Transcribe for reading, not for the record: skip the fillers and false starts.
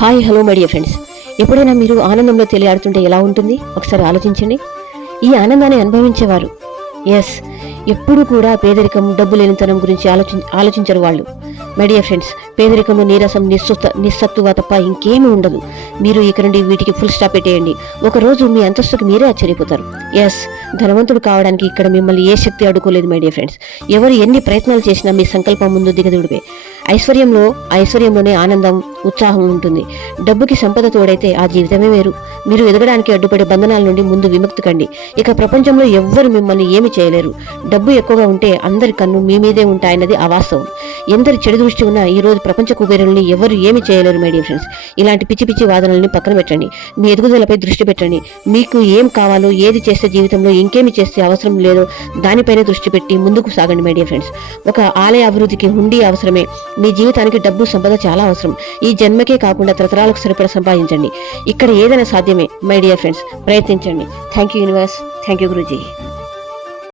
Hi hello my dear friends. ఎప్పుడైనా మీరు ఆనందంలో తేలియాడుతుంటే ఎలా ఉంటుంది ఒకసారి ఆలోచించండి. ఈ ఆనందాన్ని అనుభవించేవారు ఎప్పుడు కూడా పేదరికం, డబ్బు లేనితనం గురించి ఆలోచించరు వాళ్ళు. మై డియర్ ఫ్రెండ్స్, పేదరికంలో నీరసం, నిస్సత్తువ తప్ప ఇంకేమీ ఉండదు. మీరు ఇక నుండి వీటికి ఫుల్ స్టాప్ పెట్టేయండి. ఒకరోజు మీ అంతస్తుకు మీరే ఆశ్చర్యపోతారు. ధనవంతుడు కావడానికి ఇక్కడ మిమ్మల్ని ఏ శక్తి అడ్డుకోలేదు మై డియర్ ఫ్రెండ్స్. ఎవరు ఎన్ని ప్రయత్నాలు చేసినా మీ సంకల్పం ముందు దిగదుడిపే. ఐశ్వర్యంలోనే ఆనందం, ఉత్సాహం ఉంటుంది. డబ్బుకి సంపద తోడైతే ఆ జీవితమే వేరు. మీరు ఎదగడానికి అడ్డుపడే బంధనాల నుండి ముందు విముక్తి కండి. ఇక ప్రపంచంలో ఎవ్వరు మిమ్మల్ని ఏమి చేయలేరు. డబ్బు ఎక్కువగా ఉంటే అందరి కన్ను మీ మీదే ఉంటాయన్నది అవాస్తవం. ఎందరి చెడు దృష్టి ఉన్నా ఈ రోజు ప్రపంచ కుబేరుల్ని ఎవరు ఏమి చేయలేరు మై డియర్ ఫ్రెండ్స్. ఇలాంటి పిచ్చి పిచ్చి వాదనల్ని పక్కన పెట్టండి. మీ ఎదుగుదలపై దృష్టి పెట్టండి. మీకు ఏం కావాలో, ఏది చేస్తే జీవితంలో ఇంకేమి చేస్తే అవసరం లేదో దానిపైనే దృష్టి పెట్టి ముందుకు సాగండి మై డియర్ ఫ్రెండ్స్. ఒక ఆలయ అభివృద్ధికి హుండీ అవసరమే. మీ జీవితానికి డబ్బు, సంపద చాలా అవసరం. ఈ జన్మకే కాకుండా తరతరాలకు సరిపడా సంపాదించండి. ఇక్కడ ఏదైనా సాధ్యమే మై డియర్ ఫ్రెండ్స్. ప్రయత్నించండి. Thank you universe. Thank you Guruji.